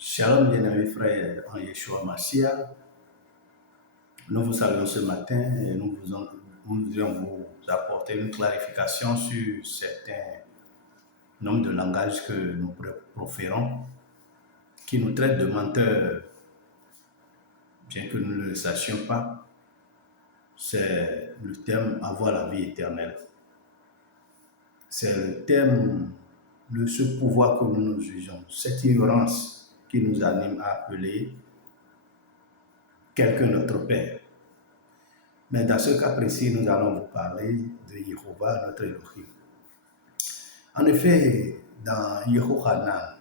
Shalom, bien-aimés frères en Yeshua Mashiach. Nous vous saluons ce matin et nous voudrions vous apporter une clarification sur certains noms de langage que nous proférons qui nous traitent de menteurs, bien que nous ne le sachions pas. C'est le thème avoir la vie éternelle. C'est le thème de ce pouvoir que nous nous jugeons, cette ignorance qui nous anime à appeler quelqu'un notre Père. Mais dans ce cas précis, nous allons vous parler de Yehovah, notre Elohim. En effet, dans Yehohanan,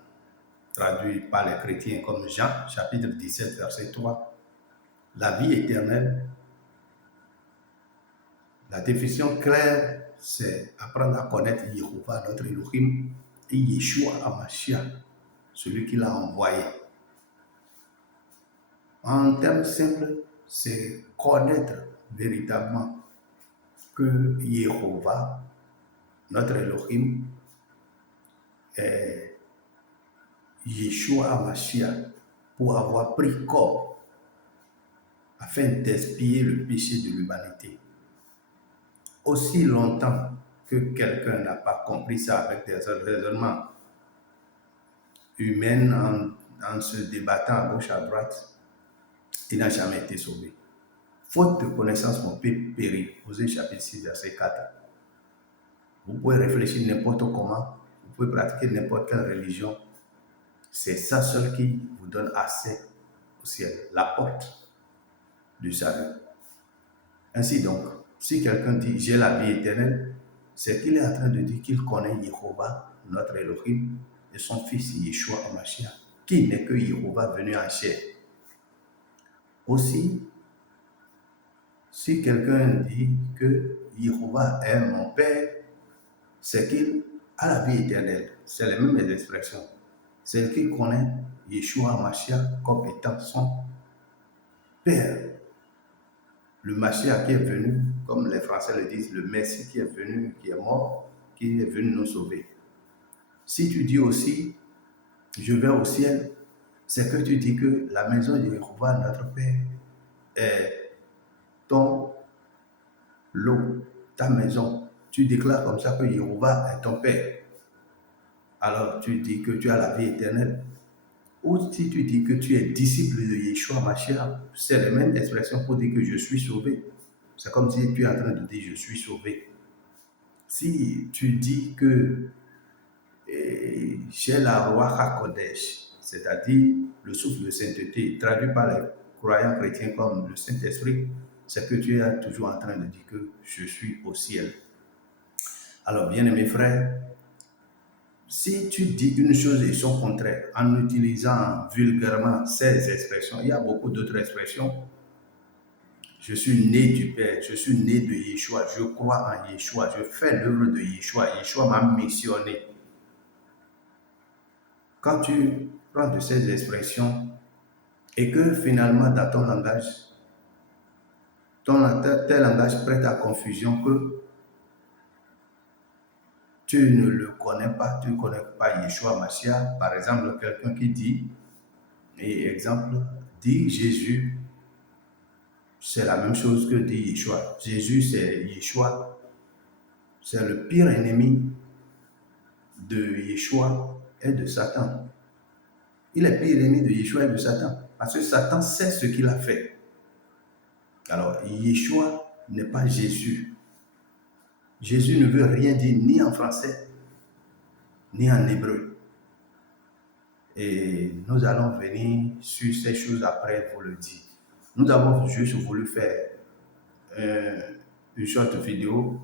traduit par les chrétiens comme Jean, chapitre 17, verset 3, la vie éternelle, la définition claire, c'est apprendre à connaître Yehovah, notre Elohim, et Yeshua HaMashiach, celui qui l'a envoyé. En termes simples, c'est connaître véritablement que Yehovah, notre Elohim, est Yeshua HaMashiach pour avoir pris corps afin d'expier le péché de l'humanité. Aussi longtemps que quelqu'un n'a pas compris ça avec des raisonnements humains en se débattant à gauche à droite, il n'a jamais été sauvé. Faute de connaissance, mon peut périr. Osée chapitre 6, verset 4. Vous pouvez réfléchir n'importe comment, vous pouvez pratiquer n'importe quelle religion. C'est ça seul qui vous donne accès au ciel, la porte du salut. Ainsi donc, si quelqu'un dit « j'ai la vie éternelle », c'est qu'il est en train de dire qu'il connaît Yehovah, notre Elohim, et son fils Yeshua HaMashiach, qui n'est que Yehovah venu en chair. Aussi, si quelqu'un dit que Yehovah est mon Père, c'est qu'il a la vie éternelle. C'est les mêmes expressions. C'est qu'il connaît Yeshua HaMashiach comme étant son Père. Le Mashiach qui est venu, comme les Français le disent, le Messie qui est venu, qui est mort, qui est venu nous sauver. Si tu dis aussi, je vais au ciel, c'est que tu dis que la maison de Yehovah, notre Père, est ton lot, ta maison. Tu déclares comme ça que Yehovah est ton Père. Alors tu dis que tu as la vie éternelle. Ou si tu dis que tu es disciple de Yeshua Mashiach, c'est la même expression pour dire que je suis sauvé. C'est comme si tu es en train de dire je suis sauvé. Si tu dis que j'ai la roi HaKodesh, c'est-à-dire le souffle de sainteté, traduit par les croyants chrétiens comme le Saint-Esprit, c'est que tu es toujours en train de dire que je suis au ciel. Alors, bien-aimés frères, si tu dis une chose et son contraire en utilisant vulgairement ces expressions, il y a beaucoup d'autres expressions. Je suis né du Père, je suis né de Yeshua, je crois en Yeshua, je fais l'œuvre de Yeshua, Yeshua m'a missionné. Quand tu prends de ces expressions et que finalement dans ton langage, tel langage prête à confusion que tu ne le connais pas, tu ne connais pas Yeshua Mashiach, par exemple quelqu'un qui dit, et exemple, dit Jésus, c'est la même chose que dit Yeshua. Jésus c'est Yeshua, c'est le pire ennemi de Yeshua et de Satan. Il est pire ennemi de Yeshua et de Satan, parce que Satan sait ce qu'il a fait. Alors, Yeshua n'est pas Jésus. Jésus ne veut rien dire ni en français, ni en hébreu. Et nous allons venir sur ces choses après vous le dire. Nous avons juste voulu faire une short vidéo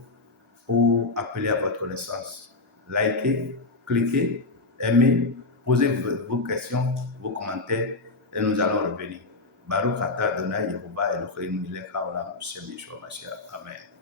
pour appeler à votre connaissance. Likez, cliquez, aimez, posez vos questions, vos commentaires et nous allons revenir. Baruch atah Adonai Yehovah Elohim melech haolam Shem Yeshua Mashiach. Amen.